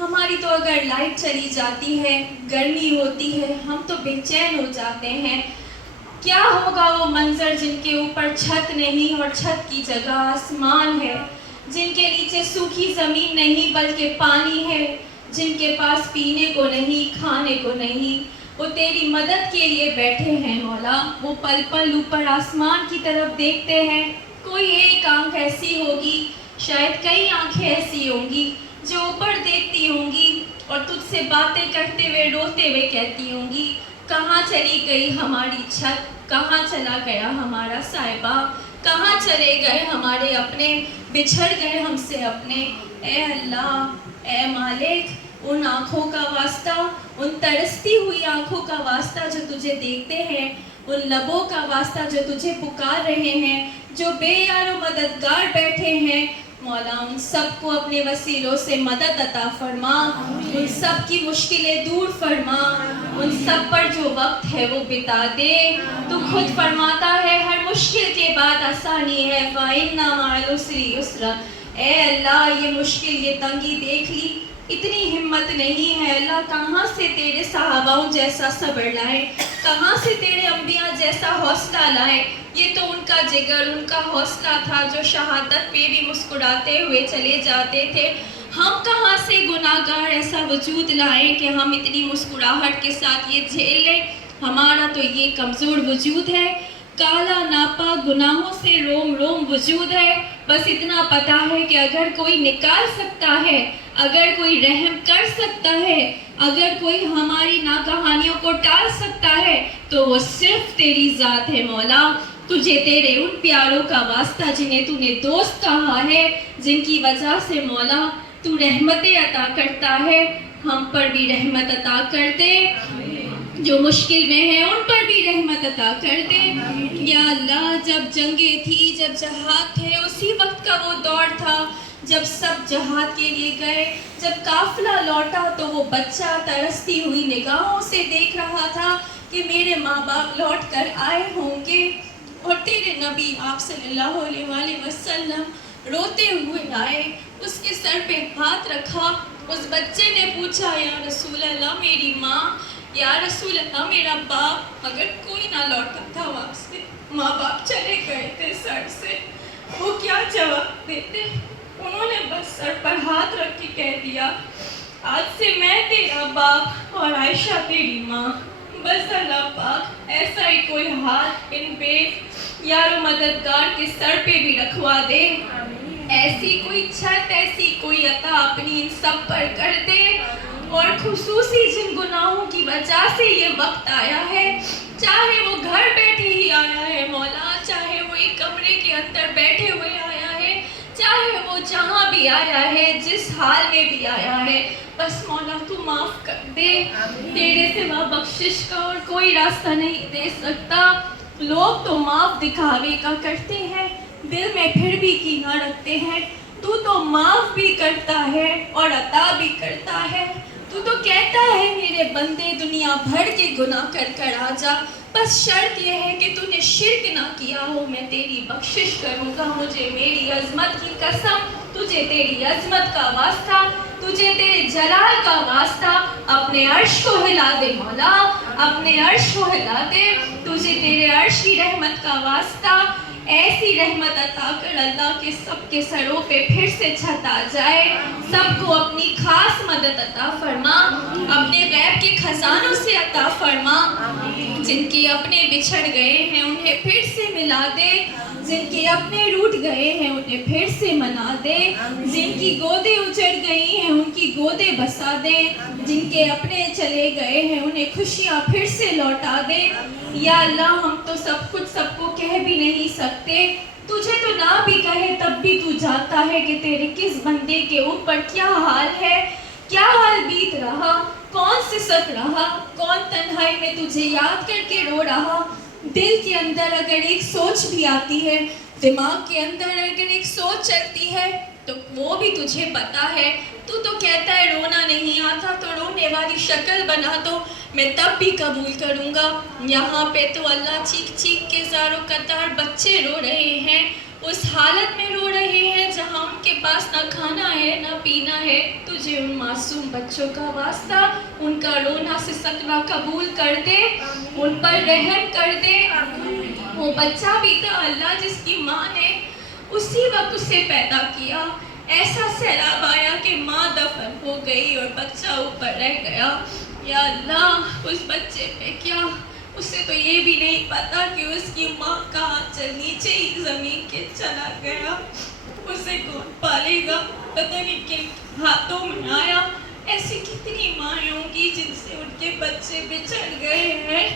ہماری تو اگر لائٹ چلی جاتی ہے، گرمی ہوتی ہے، ہم تو بے چین ہو جاتے ہیں۔ کیا ہوگا وہ منظر جن کے اوپر چھت نہیں اور چھت کی جگہ آسمان ہے، جن کے نیچے سوکھی زمین نہیں بلکہ پانی ہے، جن کے پاس پینے کو نہیں، کھانے کو نہیں، وہ تیری مدد کے لیے بیٹھے ہیں مولا۔ وہ پل پل اوپر آسمان کی طرف دیکھتے ہیں۔ کوئی ایک آنکھ ایسی ہوگی، شاید کئی آنکھیں ایسی ہوں گی جو اوپر دیکھتی ہوں گی اور تجھ سے باتیں کرتے ہوئے روتے ہوئے کہتی ہوں گی، کہاں چلی گئی ہماری چھت، کہاں چلا گیا ہمارا سائبہ، کہاں چلے گئے ہمارے اپنے، بچھڑ گئے ہم سے اپنے۔ اے اللہ، اے مالک، ان آنکھوں کا واسطہ، ان ترستی ہوئی آنکھوں کا واسطہ جو تجھے دیکھتے ہیں، ان لبوں کا واسطہ جو تجھے پکار رہے ہیں، جو بے یار و مددگار بیٹھے ہیں، مولا ان سب کو اپنے وسیلوں سے مدد عطا فرما، ان سب کی مشکلیں دور فرما، ان سب پر جو وقت ہے وہ بتا دے۔ تو خود فرماتا ہے ہر مشکل کے بعد آسانی ہے، فَإِنَّ مَعَ الْعُسْرِ يُسْرًا۔ اے اللہ، یہ مشکل، یہ تنگی دیکھ لی، اتنی ہمت نہیں ہے اللہ، کہاں سے تیرے صحاباؤں جیسا صبر لائے، کہاں سے تیرے انبیاء جیسا حوصلہ لائے۔ یہ تو ان کا جگر، ان کا حوصلہ تھا جو شہادت پہ بھی مسکراتے ہوئے چلے جاتے تھے۔ ہم کہاں سے گناہگار ایسا وجود لائیں کہ ہم اتنی مسکراہٹ کے ساتھ یہ جھیل لیں۔ ہمارا تو یہ کمزور وجود ہے، کالا ناپاک گناہوں سے روم روم وجود ہے۔ بس اتنا پتا ہے کہ اگر کوئی نکال سکتا ہے، اگر کوئی رحم کر سکتا ہے، اگر کوئی ہماری ناکہانیوں کو ٹال سکتا ہے تو وہ صرف تیری ذات ہے مولا۔ تجھے تیرے ان پیاروں کا واسطہ جنہیں تو نے دوست کہا ہے، جن کی وجہ سے مولا تو رحمتیں عطا کرتا ہے، ہم پر بھی رحمت عطا کر دے، جو مشکل میں ہیں ان پر بھی رحمت عطا کر دے۔ یا اللہ، جب جنگیں تھی، جب جہاد تھے، اسی وقت کا وہ دور تھا جب سب جہاد کے لیے گئے، جب قافلہ لوٹا تو وہ بچہ ترستی ہوئی نگاہوں سے دیکھ رہا تھا کہ میرے ماں باپ لوٹ کر آئے ہوں گے، اور تیرے نبی آپ صلی اللہ علیہ وآلہ وسلم روتے ہوئے آئے، اس کے سر پہ ہاتھ رکھا، اس بچے نے پوچھا یا رسول اللہ میری ماں، یا رسول اللہ میرا باپ، اگر کوئی نہ لوٹا تھا وہاں سے، ماں باپ چلے گئے تھے سر سے، وہ کیا جواب دیتے؟ انہوں نے بس سر پر ہاتھ رکھ کے کہہ دیا، آج سے میں تیرا باپ اور عائشہ تیری ماں۔ بس اللہ پاک ایسا ہی کوئی ہاتھ ان بے یار و مددگار کے سر پہ بھی رکھوا دے، ایسی کوئی چھت، ایسی کوئی عطا اپنی ان سب پر کر دے، اور خصوصی جن گناہوں کی وجہ سے یہ وقت آیا ہے، چاہے وہ گھر بیٹھے ہی آیا ہے مولا، چاہے وہ ایک کمرے کے اندر بیٹھے ہوئے آیا ہے، چاہے وہ جہاں بھی آیا ہے، جس حال میں بھی آیا ہے، بس مولا تو معاف کر دے۔ تیرے سوا بخشش کا اور کوئی راستہ نہیں دے سکتا۔ لوگ تو معاف دکھاوے کا کرتے ہیں، دل میں پھر بھی کینہ رکھتے ہیں، تو معاف بھی کرتا ہے اور عطا بھی کرتا ہے۔ تو کہتا ہے میرے بندے دنیا بھر کے گناہ کر کر آ جا، بس شرط یہ ہے کہ تو نے شرک نہ کیا ہو، میں تیری بخشش کروں گا۔ مجھے میری عظمت کی قسم، تجھے تیری عظمت کا واسطہ، تجھے تیرے جلال کا واسطہ، اپنے عرش کو ہلا دے مولا، اپنے عرش کو ہلا دے، تجھے تیرے عرش کی رحمت کا واسطہ، ایسی رحمت عطا کر اللہ کے سب کے سروں پہ پھر سے چھت آ جائے، سب کو اپنی خاص مدد عطا فرما، اپنے غیب کے خزانوں سے عطا فرما، جن کے اپنے بچھڑ گئے ہیں انہیں پھر سے ملا دے، جن کے اپنے روٹ گئے ہیں انہیں پھر سے منا دے، جن کی گودیں اجڑ گئی ہیں ان کی گودیں بسا دے، جن کے اپنے چلے گئے ہیں انہیں خوشیاں پھر سے لوٹا دے۔ یا اللہ، ہم تو سب کچھ سب کو کہہ بھی نہیں سکتے، تجھے تو نہ بھی کہے تب بھی تو جانتا ہے کہ تیرے کس بندے کے اوپر کیا حال ہے، کیا حال بیت رہا، کون سسک رہا، کون تنہائی میں تجھے یاد کر کے رو رہا۔ دل کے اندر اگر ایک سوچ بھی آتی ہے، دماغ کے اندر اگر ایک سوچ چلتی ہے تو وہ بھی تجھے پتا ہے۔ تو کہتا ہے رونا نہیں آتا تو رونے والی شکل بنا دو، میں تب بھی قبول کروں گا۔ یہاں پہ تو اللہ چیخ چیخ کے زار و قطار بچے رو رہے ہیں، اس حالت میں رو رہے ہیں جہاں ان کے پاس نہ کھانا ہے نہ پینا ہے. تجھے ان معصوم بچوں کا واسطہ ان کا رونا سے سکنا قبول کر دے, ان پر رحم کر دے. وہ بچہ بھی تھا اللہ جس کی ماں نے اسی وقت اسے پیدا کیا. ایسا سیلاب آیا کہ ماں دفن ہو گئی اور بچہ اوپر رہ گیا. یا اللہ اس بچے پہ کیا, اسے تو یہ بھی نہیں پتا کہ اس کی ماں کا ہاتھ نیچے ہی زمین کے چلا گیا. اسے کون پالے گا, پتہ نہیں کن ہاتھوں میں آیا. ایسی کتنی مائیں ہوں گی جن سے ان کے بچے بچھڑ گئے ہیں,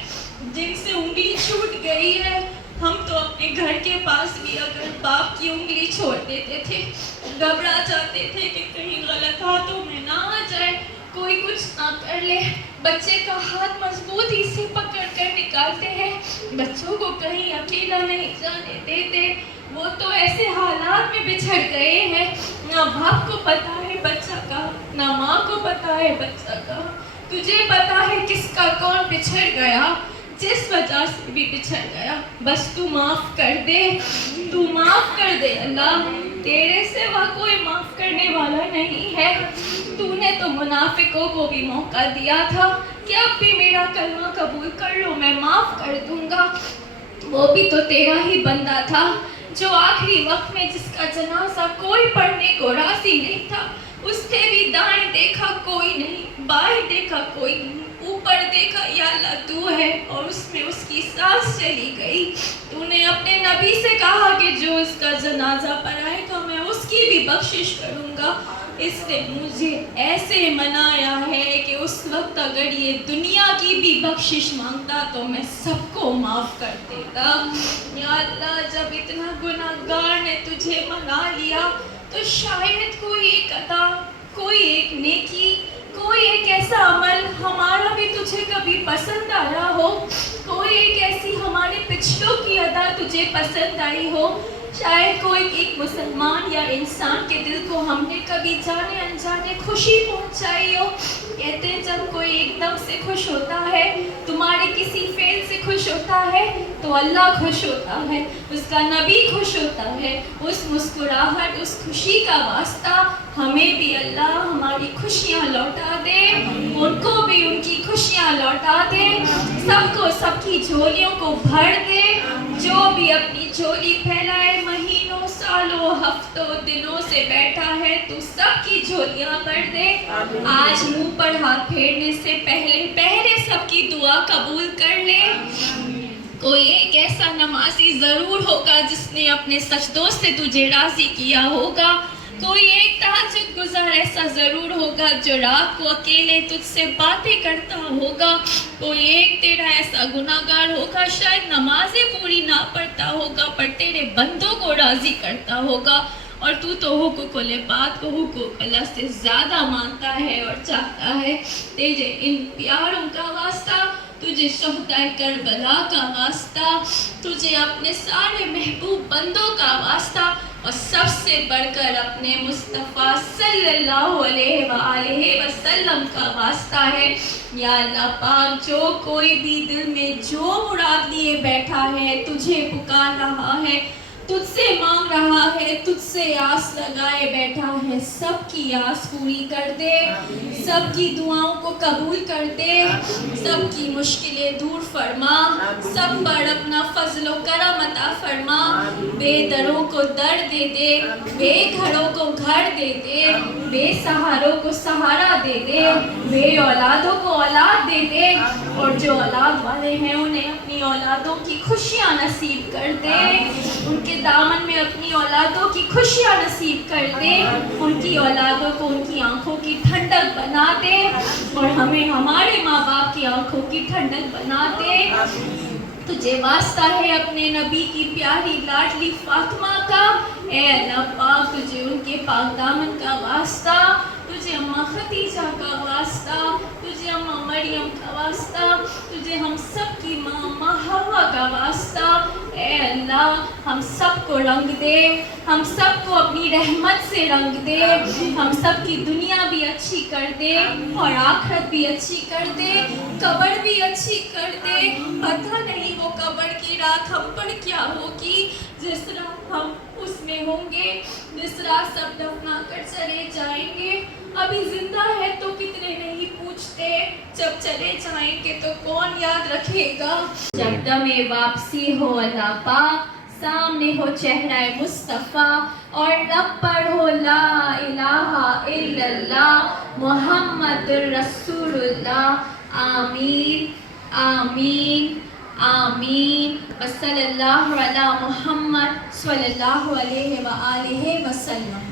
جن سے انگلی چھوٹ گئی ہے. ہم تو اپنے گھر کے پاس بھی اگر باپ کی انگلی چھوڑ دیتے تھے, گھبرا جاتے تھے کہ کہیں غلط ہاتھوں میں نہ آ جائے, کوئی کچھ نہ کر لے. بچے کا ہاتھ مضبوطی سے پکڑ کر نکالتے ہیں, بچوں کو کہیں اکیلا نہیں جانے دیتے. وہ تو ایسے حالات میں بچھڑ گئے ہیں, نہ باپ کو پتا ہے بچہ کا, نہ ماں کو پتا ہے بچہ کا. تجھے پتا ہے کس کا کون بچھڑ گیا, جس وجہ سے بھی بچھڑ گیا. بس تو معاف کر دے, تو معاف کر دے اللہ. تیرے سوا کوئی معاف کرنے والا نہیں ہے. تو نے تو منافقوں کو بھی موقع دیا تھا کہ اب بھی میرا کلمہ قبول کر لو, میں معاف کر دوں گا. وہ بھی تو تیرا ہی بندہ تھا جو آخری وقت میں جس کا جنازہ کوئی پڑھنے کو راضی نہیں تھا. اس نے بھی دائیں دیکھا کوئی نہیں, بائیں دیکھا کوئی نہیں, اوپر دیکھا یا اللہ تو ہے, اور اس میں اس کی سانس چلی گئی. تو نے اپنے نبی سے کہا کہ جو اس کا جنازہ پڑھائے گا میں اس کی بھی بخشش کروں گا. اس نے مجھے ایسے منایا ہے کہ اس وقت اگر یہ دنیا کی بھی بخشش مانگتا تو میں سب کو معاف کر دیتا. یا اللہ جب اتنا گناہگار نے تجھے منا لیا تو شاید کوئی ایک عطا, کوئی ایک نیکی, کوئی ایک ایسا عمل ہمارا بھی تجھے کبھی پسند آیا ہو, کوئی ایک ایسی ہمارے پچھلوں کی ادا تجھے پسند آئی ہو. شاید کوئی ایک مسلمان یا انسان کے دل کو ہم نے کبھی جانے انجانے خوشی پہنچائی ہو. کہتے ہیں جب کوئی ایک دم سے خوش ہوتا ہے, تمہارے کسی فعل سے خوش ہوتا ہے تو اللہ خوش ہوتا ہے, اس کا نبی خوش ہوتا ہے. اس مسکراہٹ, اس خوشی کا واسطہ ہمیں بھی اللہ ہماری خوشیاں لوٹا دے, ان کو بھی ان کی خوشیاں لوٹا دے, سب کو سب کی جھولیوں کو بھر دے. جو بھی اپنی جھولی پھیلائے مہینوں, سالوں, ہفتوں, دنوں سے بیٹھا ہے تو سب کی جھولیاں بھر دے. آج منہ پر ہاتھ پھیرنے سے پہلے سب کی دعا قبول کر لے. کوئی ایک ایسا نمازی ضرور ہوگا جس نے اپنے سجدوں سے تجھے راضی کیا ہوگا. کوئی ایک تہجد گزار ایسا ضرور ہوگا جو رات کو اکیلے تجھ سے باتیں کرتا ہوگا. کوئی ایک تیرا ایسا گناہگار ہوگا شاید نمازیں پوری نہ پڑھتا ہوگا پر تیرے بندوں کو راضی کرتا ہوگا. اور تو حقوق العباد کو حقوق اللہ سے زیادہ مانتا ہے اور چاہتا ہے. تجھے ان پیاروں کا واسطہ, تجھے شہدائے کربلا کا واسطہ, تجھے اپنے سارے محبوب بندوں کا واسطہ, اور سب سے بڑھ کر اپنے مصطفیٰ صلی اللہ علیہ وآلہ وسلم کا واسطہ ہے. یا اللہ پاک جو کوئی بھی دل میں جو مراد لیے بیٹھا ہے, تجھے پکار رہا ہے, تجھ سے مانگ رہا ہے, تجھ سے آس لگائے بیٹھا ہے, سب کی آس پوری کر دے, سب کی دعاؤں کو قبول کر دے, سب کی مشکلیں دور فرما, سب پر اپنا فضل و کرم عطا فرما. بے دروں کو در دے دے, بے گھروں کو گھر دے دے, بے سہاروں کو سہارا دے دے, بے اولادوں کو اولاد دے دے, اور جو اولاد والے ہیں انہیں اپنی اولادوں کی خوشیاں نصیب کر دے, ان کے دامن میں اپنی اولادوں کی خوشیاں نصیب کر دے, ان کی اولادوں کو ان کی آنکھوں کی ٹھنڈک بنا دے, اور ہمیں ہمارے ماں باپ کی آنکھوں کی ٹھنڈک بنا دے. تجھے واسطہ ہے اپنے نبی کی پیاری لاڈلی فاطمہ کا, اے اللہ پاک تجھے ان کے پاک دامن کا واسطہ, تجھے اماں خدیجہ کا واسطہ, تجھے اماں مریم کا واسطہ، تجھے ہم سب کی ماں حوا کا واسطہ، اے اللہ ہم سب کو رنگ دے، ہم سب کو اپنی رحمت سے رنگ دے، ہم سب کی دنیا بھی اچھی کر دے اور آخرت بھی اچھی کر دے، قبر بھی اچھی کر دے۔ پتہ نہیں وہ قبر کی رات ہم پر کیا ہوگی، جس رات ہم اس میں ہوں گے، جس رات سب دفنا کر چلے جائیں گے۔ ابھی زندہ ہے تو کتنے نہیں پوچھتے، جب چلے جائیں گے تو کون یاد رکھے گا۔ جب دم واپسی ہو اللہ پاک، سامنے ہو چہرہ مصطفیٰ اور لب پر ہو لا الہ الا اللہ محمد رسول اللہ۔ آمین آمین آمین۔ وصلی اللہ علی محمد صلی اللہ علیہ وآلہ وسلم۔